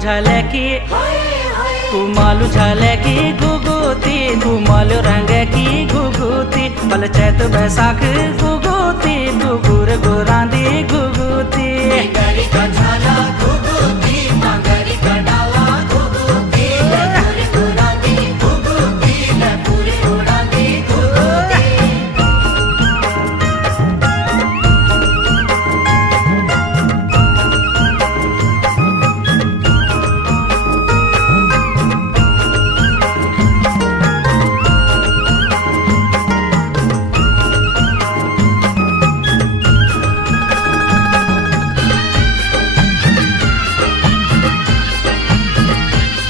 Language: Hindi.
झाले की कुमालू झाले की गुगुती कुमालू रंग की गुगुती बल चैत बैसाख गुगुती गुगुर गुरांदी गुगुती।